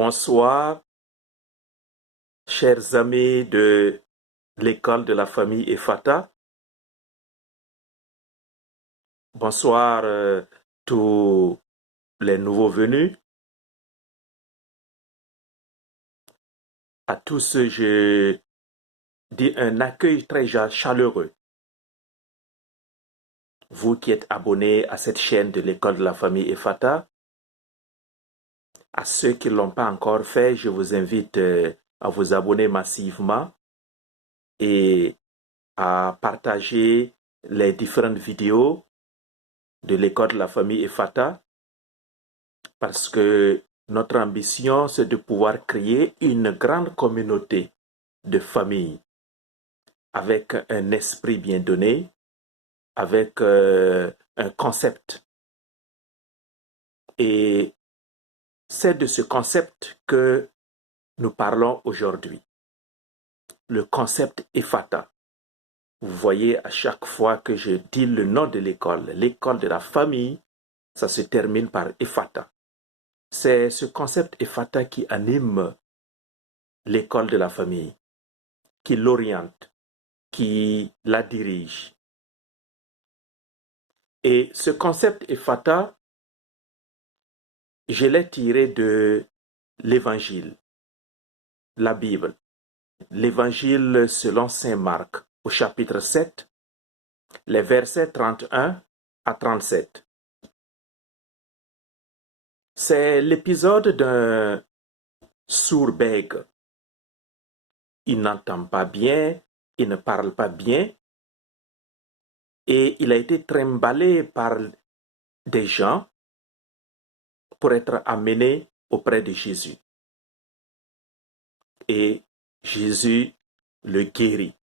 Bonsoir, chers amis de l'école de la famille Efata. Bonsoir tous les nouveaux venus. À tous, je dis un accueil très chaleureux. Vous qui êtes abonnés à cette chaîne de l'école de la famille Efata, à ceux qui ne l'ont pas encore fait, je vous invite à vous abonner massivement et à partager les différentes vidéos de l'école de la famille Efata, parce que notre ambition, c'est de pouvoir créer une grande communauté de familles avec un esprit bien donné, avec un concept. Et c'est de ce concept que nous parlons aujourd'hui. Le concept Efata. Vous voyez, à chaque fois que je dis le nom de l'école de la famille, ça se termine par Efata. C'est ce concept Efata qui anime l'école de la famille, qui l'oriente, qui la dirige. Et ce concept Efata, je l'ai tiré de l'Évangile, la Bible. L'Évangile selon saint Marc, au chapitre 7, les versets 31 à 37. C'est l'épisode d'un sourd-bègue. Il n'entend pas bien, il ne parle pas bien, et il a été trimballé par des gens pour être amené auprès de Jésus. Et Jésus le guérit.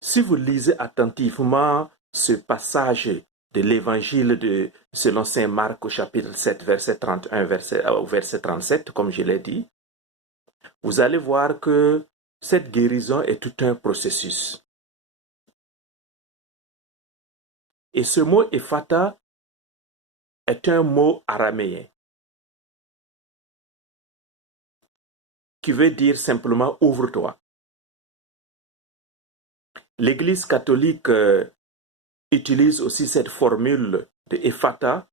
Si vous lisez attentivement ce passage de l'évangile selon saint Marc au chapitre 7, verset 31 au verset 37, comme je l'ai dit, vous allez voir que cette guérison est tout un processus. Et ce mot Ephata est un mot araméen qui veut dire simplement ouvre-toi. L'Église catholique utilise aussi cette formule de Ephata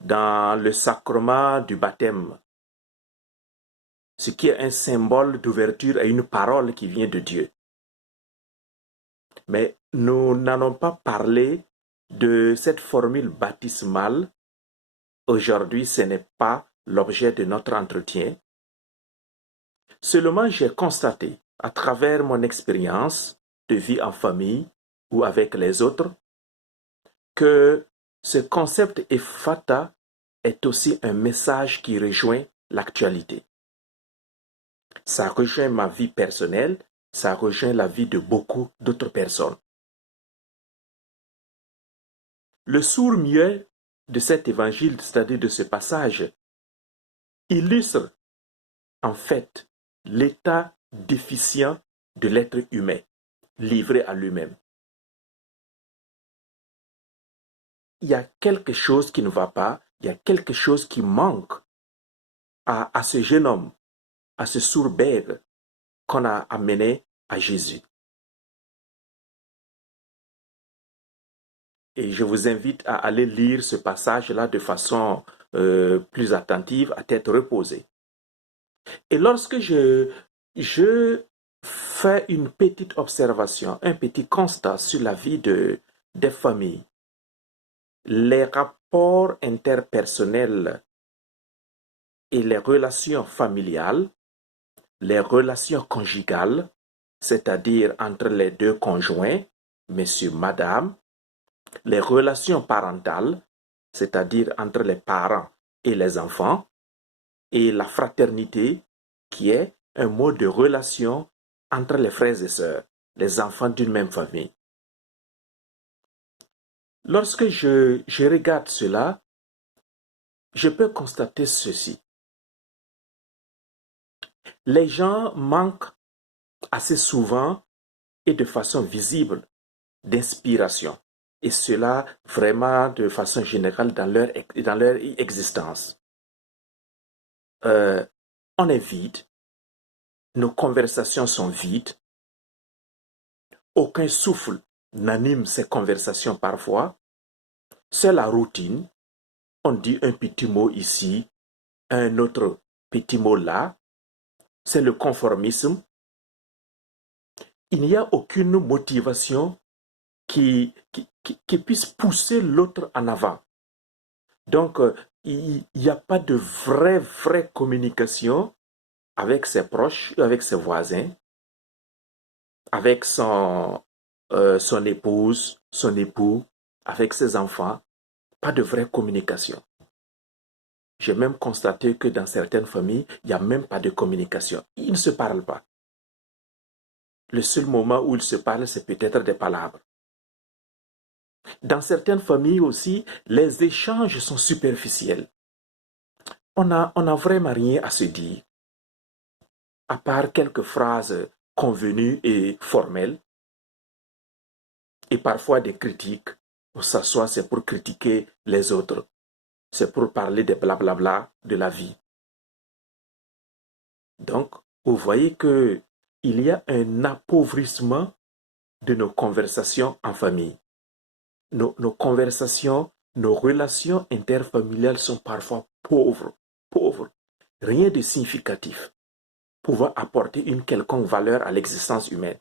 dans le sacrement du baptême, ce qui est un symbole d'ouverture à une parole qui vient de Dieu. Mais nous n'allons pas parler de cette formule baptismale. Aujourd'hui, ce n'est pas l'objet de notre entretien. Seulement, j'ai constaté, à travers mon expérience de vie en famille ou avec les autres, que ce concept Ephata est aussi un message qui rejoint l'actualité. Ça rejoint ma vie personnelle, ça rejoint la vie de beaucoup d'autres personnes. Le sourd-muet de cet évangile, c'est-à-dire de ce passage, illustre en fait l'état déficient de l'être humain, livré à lui-même. Il y a quelque chose qui ne va pas, il y a quelque chose qui manque à ce jeune homme, à ce sourd-bègue qu'on a amené à Jésus. Et je vous invite à aller lire ce passage-là de façon plus attentive, à tête reposée. Et lorsque je fais une petite observation, un petit constat sur la vie des familles, les rapports interpersonnels et les relations familiales, les relations conjugales, c'est-à-dire entre les deux conjoints, monsieur, madame, les relations parentales, c'est-à-dire entre les parents et les enfants, et la fraternité, qui est un mode de relation entre les frères et sœurs, les enfants d'une même famille. Lorsque je regarde cela, je peux constater ceci. Les gens manquent assez souvent et de façon visible d'inspiration, et cela vraiment de façon générale dans leur existence. euh, on est vide, nos conversations sont vides, aucun souffle n'anime ces conversations parfois, c'est la routine, on dit un petit mot ici, un autre petit mot là, c'est le conformisme. Il n'y a aucune motivation qui puisse pousser l'autre en avant. Donc, il n'y a pas de vraie communication avec ses proches, avec ses voisins, avec son épouse, son époux, avec ses enfants. Pas de vraie communication. J'ai même constaté que dans certaines familles, il n'y a même pas de communication. Ils ne se parlent pas. Le seul moment où ils se parlent, c'est peut-être des palabres. Dans certaines familles aussi, les échanges sont superficiels. On a vraiment rien à se dire, à part quelques phrases convenues et formelles, et parfois des critiques. On s'assoit, c'est pour critiquer les autres. C'est pour parler des blablabla de la vie. Donc, vous voyez que il y a un appauvrissement de nos conversations en famille. Nos conversations, nos relations interfamiliales sont parfois pauvres. Rien de significatif pouvant apporter une quelconque valeur à l'existence humaine.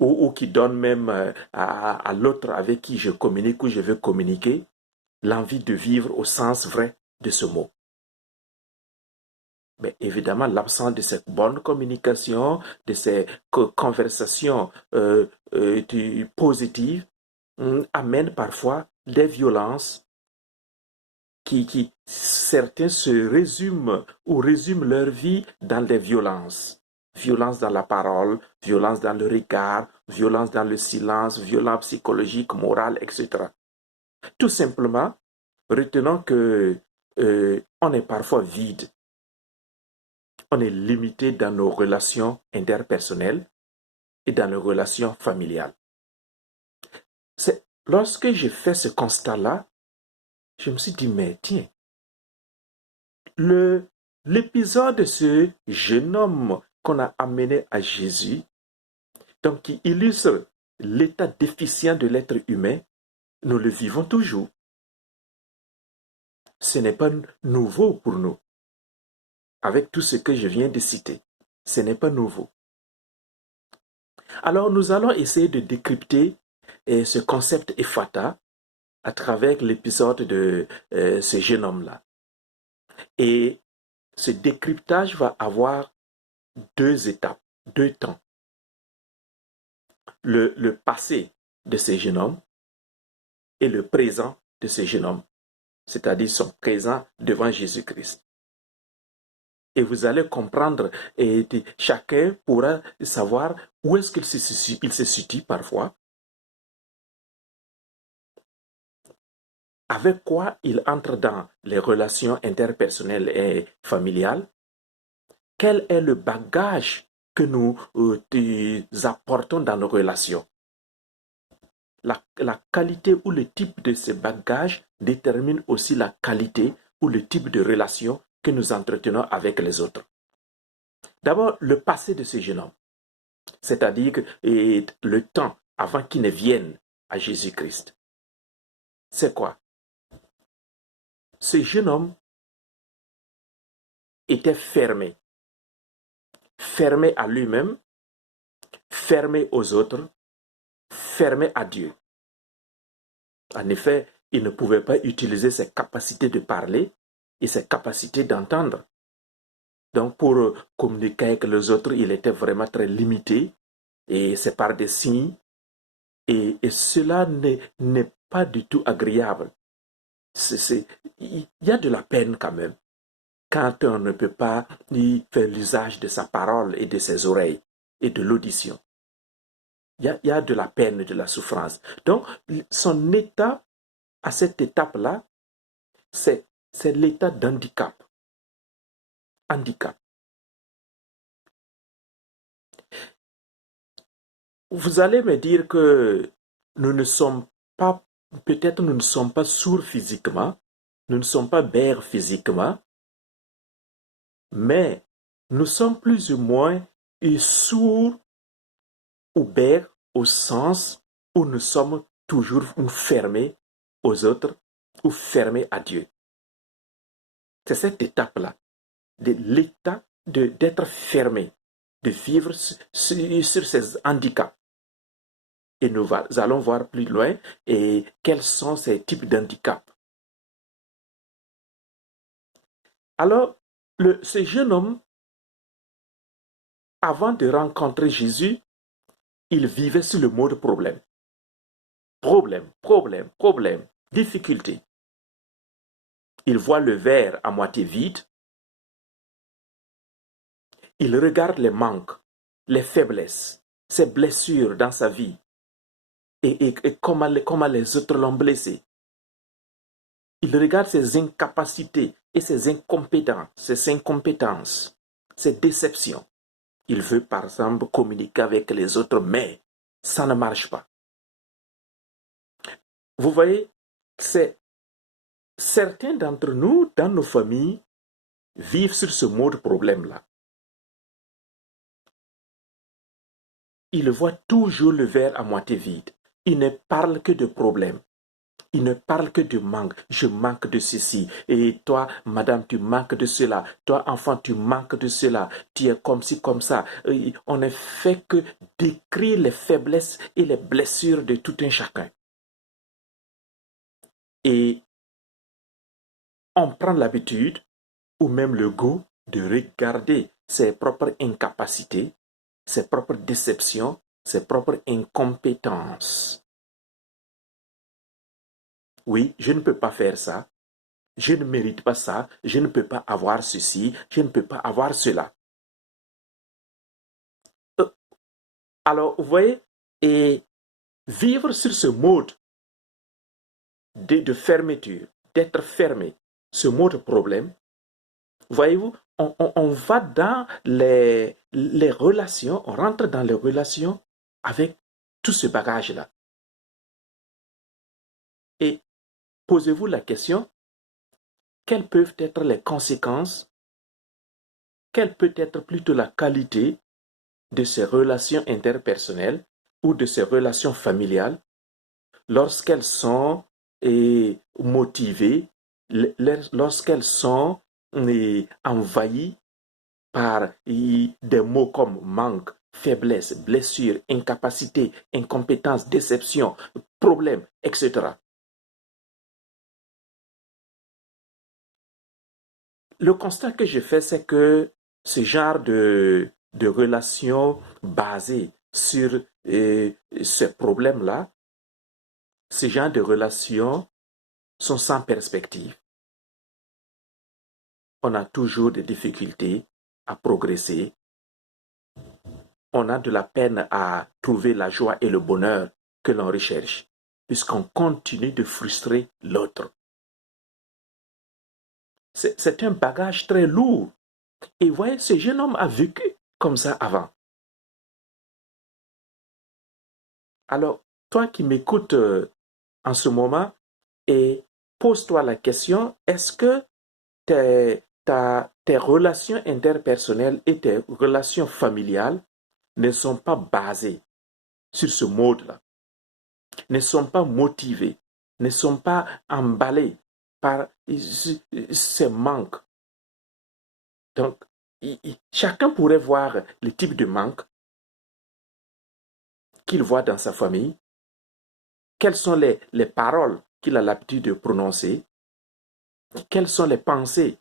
Ou qui donne même à l'autre avec qui je communique ou je veux communiquer l'envie de vivre au sens vrai de ce mot. Mais évidemment, l'absence de cette bonne communication, de ces conversations positives, amène parfois des violences qui certains se résument ou résument leur vie dans des violences. Violence dans la parole, violence dans le regard, violence dans le silence, violence psychologique, morale, etc. Tout simplement, retenons que on est parfois vide. On est limité dans nos relations interpersonnelles et dans nos relations familiales. Lorsque j'ai fait ce constat-là, je me suis dit, mais tiens, l'épisode de ce jeune homme qu'on a amené à Jésus, donc qui illustre l'état déficient de l'être humain, nous le vivons toujours. Ce n'est pas nouveau pour nous. Avec tout ce que je viens de citer, ce n'est pas nouveau. Alors nous allons essayer de décrypter ce concept Ephata à travers l'épisode de ce jeune homme-là. Et ce décryptage va avoir deux étapes, deux temps. Le passé de ce jeune homme et le présent de ce jeune homme, c'est-à-dire son présent devant Jésus-Christ. Et vous allez comprendre, et chacun pourra savoir où est-ce qu'il se situe parfois, avec quoi il entre dans les relations interpersonnelles et familiales, quel est le bagage que nous apportons dans nos relations. La qualité ou le type de ce bagage détermine aussi la qualité ou le type de relation que nous entretenons avec les autres. D'abord, le passé de ce jeune homme, c'est-à-dire le temps avant qu'il ne vienne à Jésus-Christ. C'est quoi? Ce jeune homme était fermé à lui-même, fermé aux autres, fermé à Dieu. En effet, il ne pouvait pas utiliser ses capacités de parler et ses capacités d'entendre. Donc, pour communiquer avec les autres, il était vraiment très limité et c'est par des signes. Et cela n'est pas du tout agréable. Il y a de la peine quand même quand on ne peut pas faire l'usage de sa parole et de ses oreilles et de l'audition. Il y a de la peine et de la souffrance. Donc, son état à cette étape-là, c'est l'état d'handicap. Handicap. Vous allez me dire que nous ne sommes pas, peut-être nous ne sommes pas sourds physiquement, nous ne sommes pas bêtes physiquement, Mais nous sommes plus ou moins sourds ou bêtes au sens où nous sommes toujours fermés aux autres ou fermés à Dieu. C'est cette étape-là, de l'état d'être fermé, de vivre sur ces handicaps. Et nous allons voir plus loin et quels sont ces types d'handicaps. Alors, ce jeune homme, avant de rencontrer Jésus, il vivait sur le mode problème. Problème, difficulté. Il voit le verre à moitié vide. Il regarde les manques, les faiblesses, ses blessures dans sa vie et comment les autres l'ont blessé. Il regarde ses incapacités et ses incompétences, ses déceptions. Il veut par exemple communiquer avec les autres, mais ça ne marche pas. Vous voyez, certains d'entre nous, dans nos familles, vivent sur ce mode problème-là. Ils voient toujours le verre à moitié vide. Ils ne parlent que de problèmes. Ils ne parlent que de manque. Je manque de ceci. Et toi, madame, tu manques de cela. Toi, enfant, tu manques de cela. Tu es comme ci, comme ça. On ne fait que décrire les faiblesses et les blessures de tout un chacun. Et on prend l'habitude ou même le goût de regarder ses propres incapacités, ses propres déceptions, ses propres incompétences. Oui, je ne peux pas faire ça. Je ne mérite pas ça. Je ne peux pas avoir ceci. Je ne peux pas avoir cela. Alors, vous voyez, et vivre sur ce mode de fermeture, d'être fermé, ce mode problème, voyez-vous, on va dans les relations, on rentre dans les relations avec tout ce bagage-là. Et posez-vous la question, quelles peuvent être les conséquences, quelle peut être plutôt la qualité de ces relations interpersonnelles ou de ces relations familiales lorsqu'elles sont motivées, lorsqu'elles sont envahies par des mots comme manque, faiblesse, blessure, incapacité, incompétence, déception, problème, etc. Le constat que je fais, c'est que ce genre de relations basées sur ces problèmes-là, ce genre de relations sont sans perspective. On a toujours des difficultés à progresser. On a de la peine à trouver la joie et le bonheur que l'on recherche, puisqu'on continue de frustrer l'autre. C'est un bagage très lourd. Et vous voyez, ce jeune homme a vécu comme ça avant. Alors, toi qui m'écoutes en ce moment, et pose-toi la question, est-ce que tes relations interpersonnelles et tes relations familiales ne sont pas basées sur ce mode-là, ne sont pas motivées, ne sont pas emballées par ces manques. Donc, chacun pourrait voir le type de manque qu'il voit dans sa famille, quelles sont les paroles qu'il a l'habitude de prononcer, quelles sont les pensées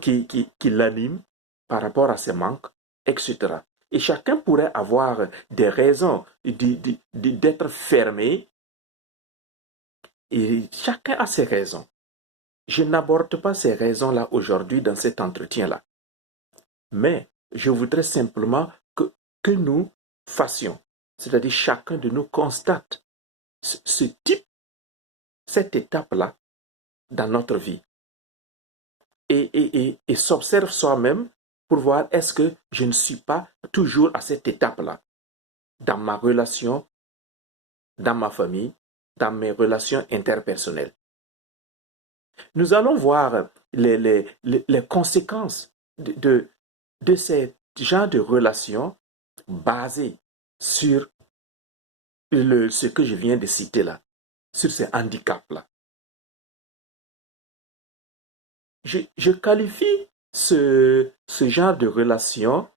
qui l'animent par rapport à ces manques, etc. Et chacun pourrait avoir des raisons d'être fermé, et chacun a ses raisons. Je n'aborde pas ces raisons-là aujourd'hui dans cet entretien-là. Mais je voudrais simplement que nous fassions, c'est-à-dire chacun de nous constate ce type, cette étape-là dans notre vie. Et s'observe soi-même pour voir est-ce que je ne suis pas toujours à cette étape-là dans ma relation, dans ma famille, dans mes relations interpersonnelles. Nous allons voir les conséquences de, de, de ces genres de relations basées sur ce que je viens de citer là, sur ces handicaps-là. Je qualifie ce genre de relation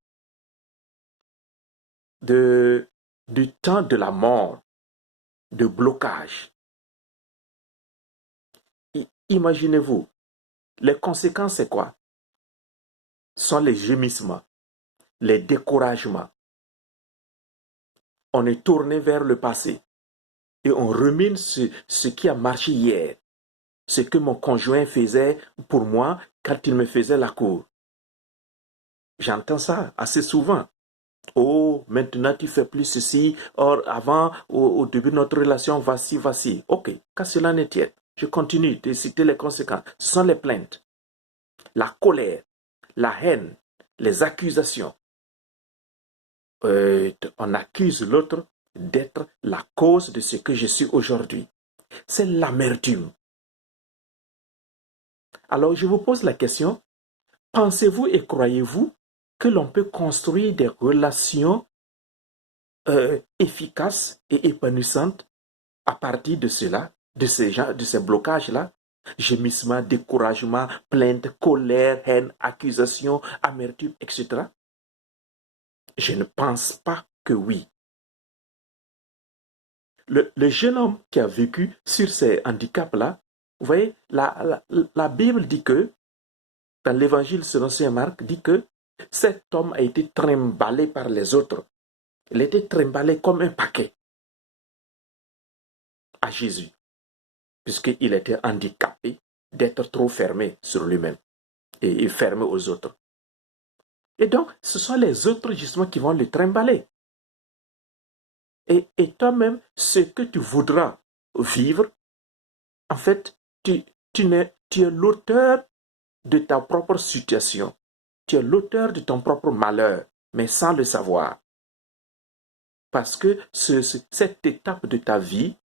du temps de la mort, de blocage. Imaginez-vous, les conséquences, c'est quoi? Sont les gémissements, les découragements. On est tourné vers le passé et on rumine ce qui a marché hier, ce que mon conjoint faisait pour moi quand il me faisait la cour. J'entends ça assez souvent. Oh, maintenant tu fais plus ceci. Or, avant, au début de notre relation, voici, voici. Ok, qu'à cela ne tienne. Je continue de citer les conséquences. Ce sont les plaintes, la colère, la haine, les accusations. On accuse l'autre d'être la cause de ce que je suis aujourd'hui. C'est l'amertume. Alors, je vous pose la question, pensez-vous et croyez-vous que l'on peut construire des relations efficaces et épanouissantes à partir de cela, de ces blocages-là? Gémissement, découragement, plainte, colère, haine, accusation, amertume, etc. Je ne pense pas que oui. Le jeune homme qui a vécu sur ces handicaps-là, vous voyez, la Bible dit que, dans l'évangile selon saint Marc, dit que cet homme a été trimballé par les autres. Il était trimballé comme un paquet à Jésus, puisqu'il était handicapé d'être trop fermé sur lui-même et fermé aux autres. Et donc, ce sont les autres justement qui vont le trimballer. Et toi-même, ce que tu voudras vivre, en fait, tu es l'auteur de ta propre situation. Tu es l'auteur de ton propre malheur, mais sans le savoir. Parce que cette étape de ta vie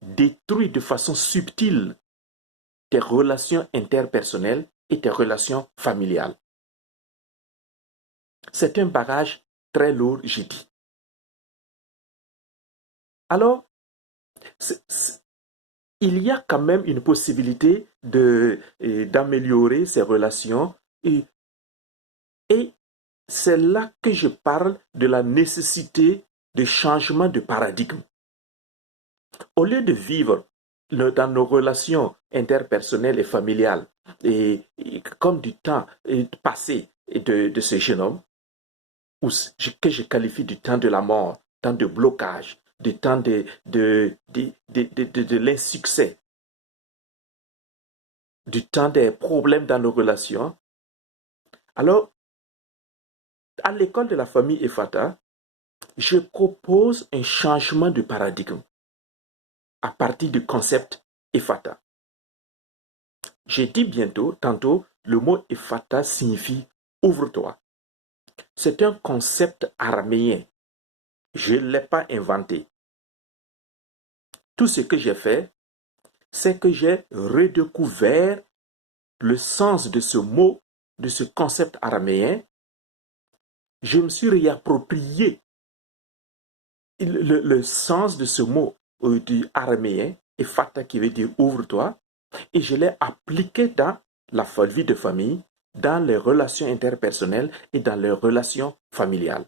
détruit de façon subtile tes relations interpersonnelles et tes relations familiales. C'est un bagage très lourd, j'ai dit. Alors, il y a quand même une possibilité d'améliorer ces relations et c'est là que je parle de la nécessité de changement de paradigme. Au lieu de vivre dans nos relations interpersonnelles et familiales comme du temps passé de ce jeune homme, que je qualifie du temps de la mort, temps de blocage, du temps de l'insuccès, du temps des problèmes dans nos relations. Alors, à l'école de la famille Efata, je propose un changement de paradigme à partir du concept Efata. J'ai dit tantôt, le mot Efata signifie ouvre-toi. C'est un concept araméen. Je ne l'ai pas inventé. Tout ce que j'ai fait, c'est que j'ai redécouvert le sens de ce mot, de ce concept araméen. Je me suis réapproprié le sens de ce mot du araméen, Efata qui veut dire ouvre-toi, et je l'ai appliqué dans la vie de famille, dans les relations interpersonnelles et dans les relations familiales.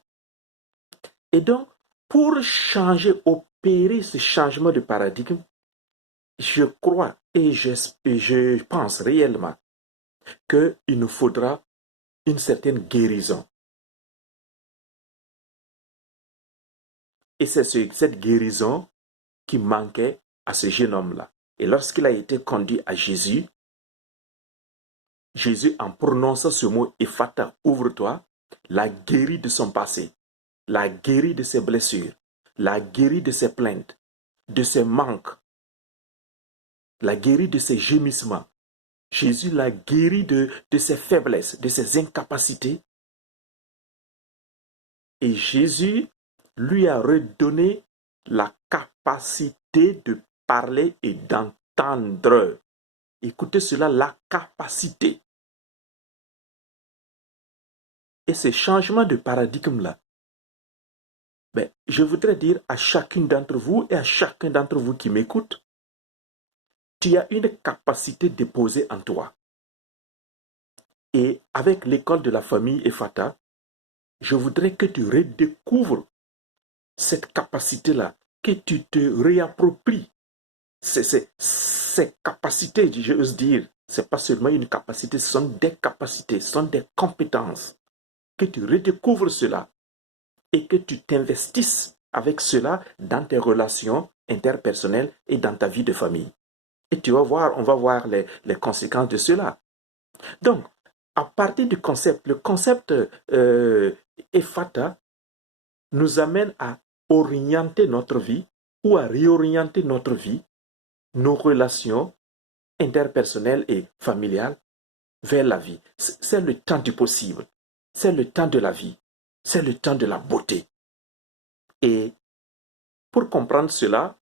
Et donc, pour opérer ce changement de paradigme, je crois et je pense réellement qu'il nous faudra une certaine guérison. Et c'est cette guérison qui manquait à ce jeune homme-là. Et lorsqu'il a été conduit à Jésus, Jésus, en prononçant ce mot Ephata, ouvre-toi, l'a guéri de son passé, l'a guéri de ses blessures, l'a guéri de ses plaintes, de ses manques, l'a guéri de ses gémissements. Jésus l'a guéri de ses faiblesses, de ses incapacités. Et Jésus lui a redonné la capacité de parler et d'entendre. Écoutez cela, la capacité. Et ce changement de paradigme-là, ben, je voudrais dire à chacune d'entre vous et à chacun d'entre vous qui m'écoute, tu as une capacité déposée en toi. Et avec l'école de la famille Efata, je voudrais que tu redécouvres cette capacité-là, que tu te réappropries ces capacités, j'ose dire. Ce n'est pas seulement une capacité, ce sont des capacités, ce sont des compétences. Que tu redécouvres cela et que tu t'investisses avec cela dans tes relations interpersonnelles et dans ta vie de famille. Et tu vas voir, on va voir les conséquences de cela. Donc, à partir du concept, le concept EFATA nous amène à orienter notre vie ou à réorienter notre vie, nos relations interpersonnelles et familiales vers la vie. C'est le temps du possible, c'est le temps de la vie, c'est le temps de la beauté. Et pour comprendre cela,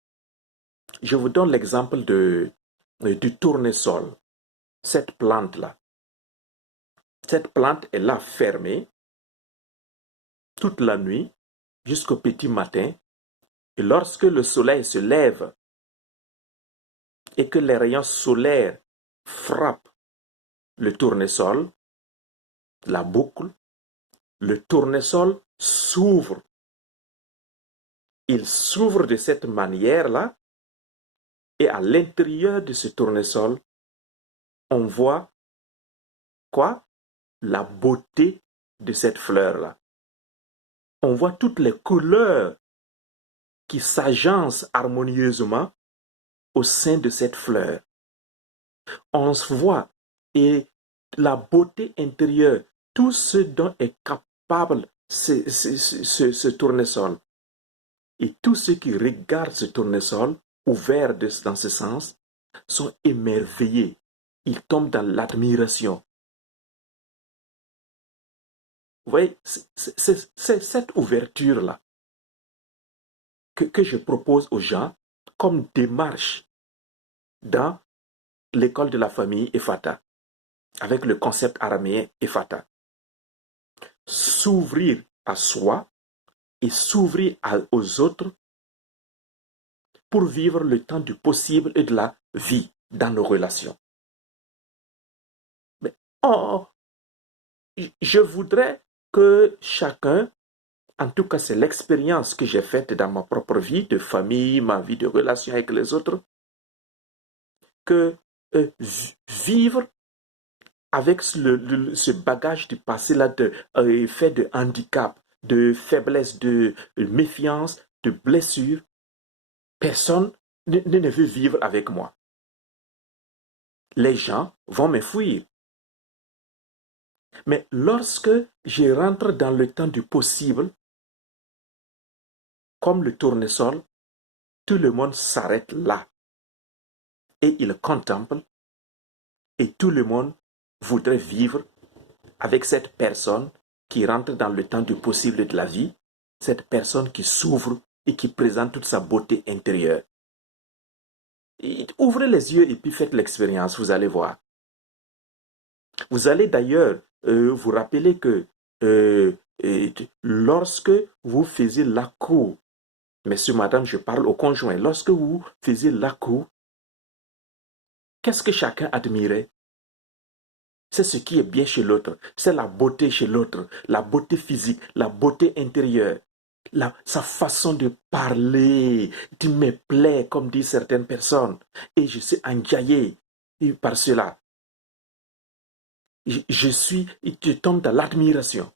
je vous donne l'exemple du tournesol, cette plante-là. Cette plante est là fermée toute la nuit jusqu'au petit matin. Et lorsque le soleil se lève et que les rayons solaires frappent le tournesol, la boucle, le tournesol s'ouvre. Il s'ouvre de cette manière-là et à l'intérieur de ce tournesol, on voit quoi? La beauté de cette fleur-là. On voit toutes les couleurs qui s'agencent harmonieusement au sein de cette fleur. On se voit et la beauté intérieure, tout ce dont est capable ce tournesol. Et tous ceux qui regardent ce tournesol, ouvert dans ce sens, sont émerveillés. Ils tombent dans l'admiration. Vous voyez, c'est cette ouverture-là que je propose aux gens comme démarche dans l'école de la famille Efata, avec le concept araméen Efata. S'ouvrir à soi et s'ouvrir aux autres pour vivre le temps du possible et de la vie dans nos relations. Mais je voudrais que chacun, en tout cas c'est l'expérience que j'ai faite dans ma propre vie de famille, ma vie de relation avec les autres, que vivre avec ce bagage du passé-là fait de handicap, de faiblesse, de méfiance, de blessure, personne ne veut vivre avec moi. Les gens vont me fuir. Mais lorsque je rentre dans le temps du possible, comme le tournesol, tout le monde s'arrête là. Et il contemple. Et tout le monde voudrait vivre avec cette personne qui rentre dans le temps du possible de la vie, cette personne qui s'ouvre et qui présente toute sa beauté intérieure. Et ouvrez les yeux et puis faites l'expérience, vous allez voir. Vous allez d'ailleurs vous rappeler que lorsque vous faisiez la cour, monsieur, madame, je parle au conjoint, lorsque vous faisiez la cour, qu'est-ce que chacun admirait? C'est ce qui est bien chez l'autre, c'est la beauté chez l'autre, la beauté physique, la beauté intérieure, sa façon de parler, tu me plais, comme disent certaines personnes, et je suis enjaillé par cela. Tu tombes dans l'admiration.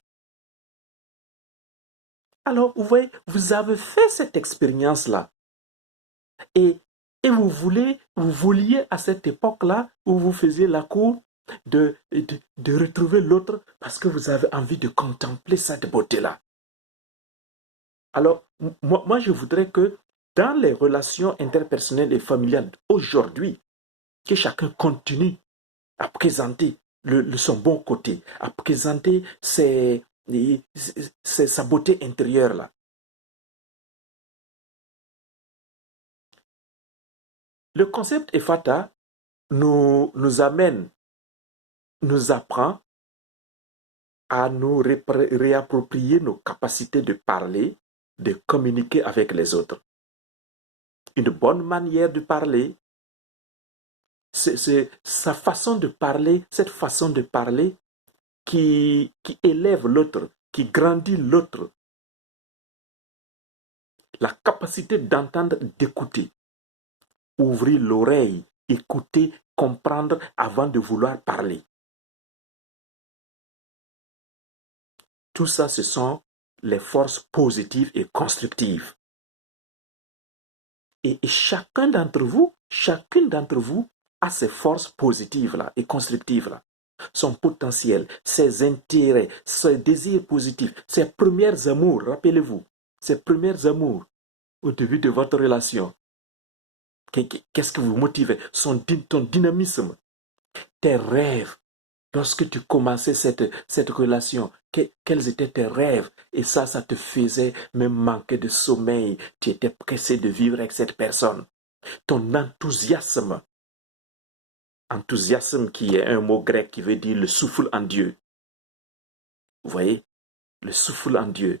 Alors, vous voyez, vous avez fait cette expérience-là. Et vous vouliez à cette époque-là où vous faisiez la cour de retrouver l'autre parce que vous avez envie de contempler cette beauté-là. Alors, moi, je voudrais que dans les relations interpersonnelles et familiales aujourd'hui, que chacun continue à présenter son bon côté, à présenter sa beauté intérieure là. Le concept Efata nous amène, nous apprend à nous réapproprier nos capacités de parler, de communiquer avec les autres. Une bonne manière de parler, c'est sa façon de parler, cette façon de parler qui élève l'autre, qui grandit l'autre. La capacité d'entendre, d'écouter. Ouvrir l'oreille, écouter, comprendre avant de vouloir parler. Tout ça, ce sont les forces positives et constructives. Et chacune d'entre vous a ces forces positives-là et constructives-là. Son potentiel, ses intérêts, ses désirs positifs, ses premiers amours, rappelez-vous, ses premiers amours au début de votre relation. Qu'est-ce qui vous motive? Ton dynamisme, tes rêves. Lorsque tu commençais cette relation, quels étaient tes rêves? Et ça te faisait même manquer de sommeil. Tu étais pressé de vivre avec cette personne. Ton enthousiasme qui est un mot grec qui veut dire le souffle en Dieu. Vous voyez? Le souffle en Dieu.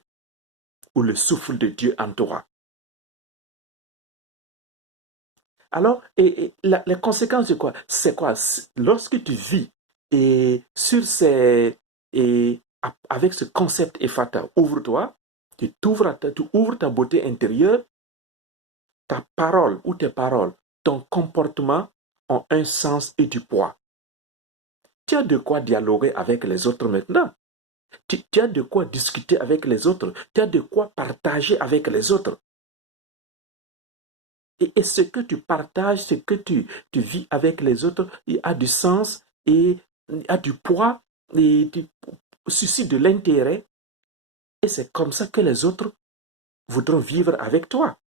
Ou le souffle de Dieu en toi. Alors, les conséquences de quoi? C'est quoi? Lorsque tu vis et avec ce concept Ephata, ouvre-toi, tu ouvres ta beauté intérieure, ta parole ou tes paroles, ton comportement ont un sens et du poids. Tu as de quoi dialoguer avec les autres maintenant. Tu as de quoi discuter avec les autres. Tu as de quoi partager avec les autres. Et ce que tu partages, ce que tu vis avec les autres, il a du sens et a du poids et suscite de l'intérêt. Et c'est comme ça que les autres voudront vivre avec toi.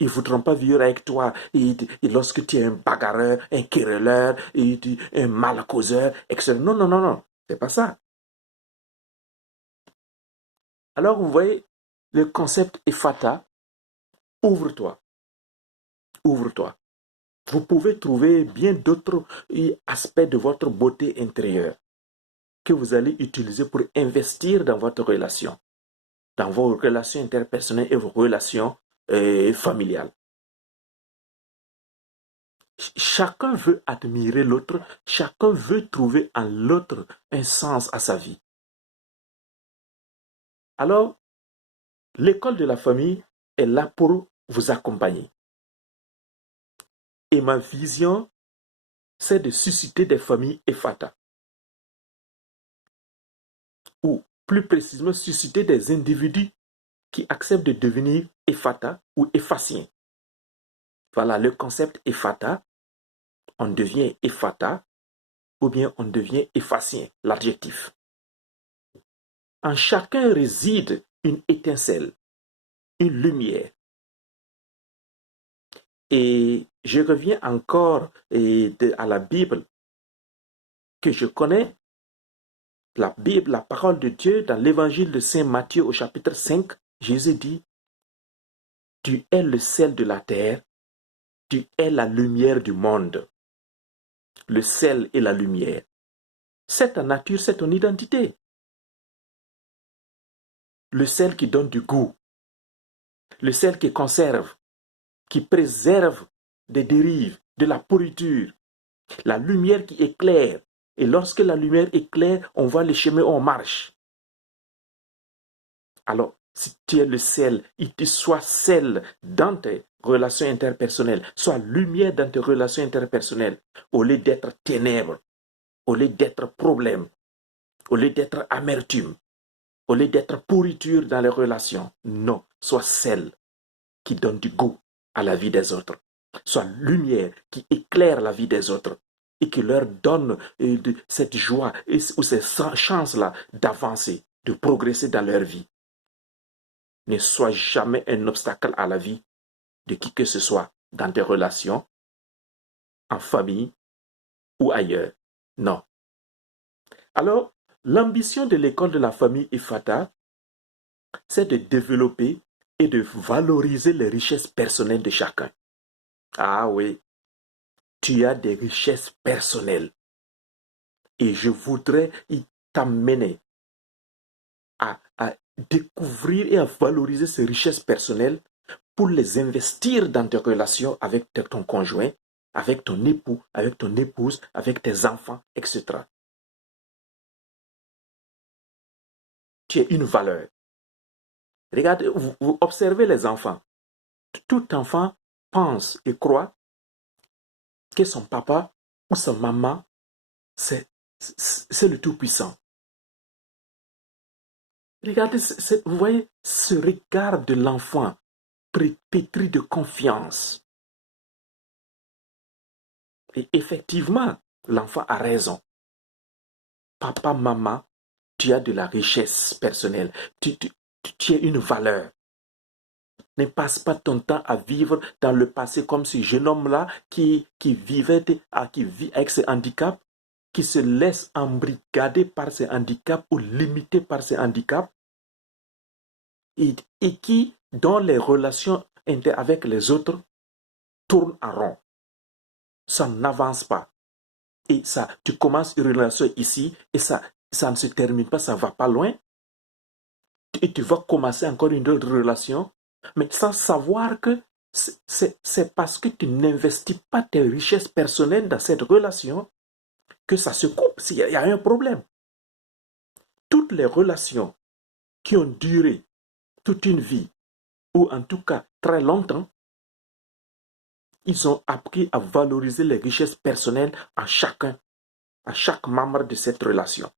Ils ne voudront pas vivre avec toi et lorsque tu es un bagarreur, un querelleur, un malcauseur, etc. Non, non, non, non. C'est pas ça. Alors, vous voyez, le concept Ephata, ouvre-toi. Ouvre-toi. Vous pouvez trouver bien d'autres aspects de votre beauté intérieure que vous allez utiliser pour investir dans votre relation, dans vos relations interpersonnelles et vos relations familiales. Chacun veut admirer l'autre, chacun veut trouver en l'autre un sens à sa vie. Alors, l'école de la famille est là pour vous accompagner. Et ma vision, c'est de susciter des familles Ephata. Ou plus précisément, susciter des individus qui acceptent de devenir Ephata ou Ephaciens. Voilà le concept Ephata. On devient Ephata ou bien on devient Ephacien, l'adjectif. En chacun réside une étincelle, une lumière. Et je reviens encore à la Bible que je connais. La Bible, la parole de Dieu, dans l'évangile de Saint Matthieu au chapitre 5, Jésus dit, tu es le sel de la terre, tu es la lumière du monde. Le sel et la lumière. C'est ta nature, c'est ton identité. Le sel qui donne du goût. Le sel qui conserve, qui préserve des dérives, de la pourriture. La lumière qui éclaire. Et lorsque la lumière éclaire, on voit les chemins où on marche. Alors, si tu es le sel, il te soit sel dans tes relations interpersonnelles, soit lumière dans tes relations interpersonnelles, au lieu d'être ténèbres, au lieu d'être problème, au lieu d'être amertume, au lieu d'être pourriture dans les relations. Non, sois sel qui donne du goût à la vie des autres, sois lumière qui éclaire la vie des autres et qui leur donne cette joie ou cette chance-là d'avancer, de progresser dans leur vie. Ne sois jamais un obstacle à la vie de qui que ce soit dans tes relations, en famille ou ailleurs. Non. Alors, l'ambition de l'école de la famille Ephata, c'est de développer et de valoriser les richesses personnelles de chacun. Ah oui, tu as des richesses personnelles. Et je voudrais t'amener à découvrir et à valoriser ces richesses personnelles pour les investir dans tes relations avec ton conjoint, avec ton époux, avec ton épouse, avec tes enfants, etc. Tu es une valeur. Regardez, vous observez les enfants. Tout enfant pense et croit que son papa ou sa maman, c'est le Tout-Puissant. Regardez, vous voyez ce regard de l'enfant pétri de confiance. Et effectivement, l'enfant a raison. Papa, maman, tu as de la richesse personnelle. Tu es une valeur. Ne passe pas ton temps à vivre dans le passé comme ce jeune homme-là qui vit avec ses handicaps, qui se laisse embrigader par ses handicaps ou limité par ses handicaps et qui, dans les relations avec les autres, tourne en rond. Ça n'avance pas. Et ça, tu commences une relation ici et ça ne se termine pas, ça ne va pas loin. Et tu vas commencer encore une autre relation, mais sans savoir que c'est parce que tu n'investis pas tes richesses personnelles dans cette relation que ça se coupe. Il y a un problème. Toutes les relations qui ont duré toute une vie, ou en tout cas très longtemps, ils ont appris à valoriser les richesses personnelles à chacun, à chaque membre de cette relation.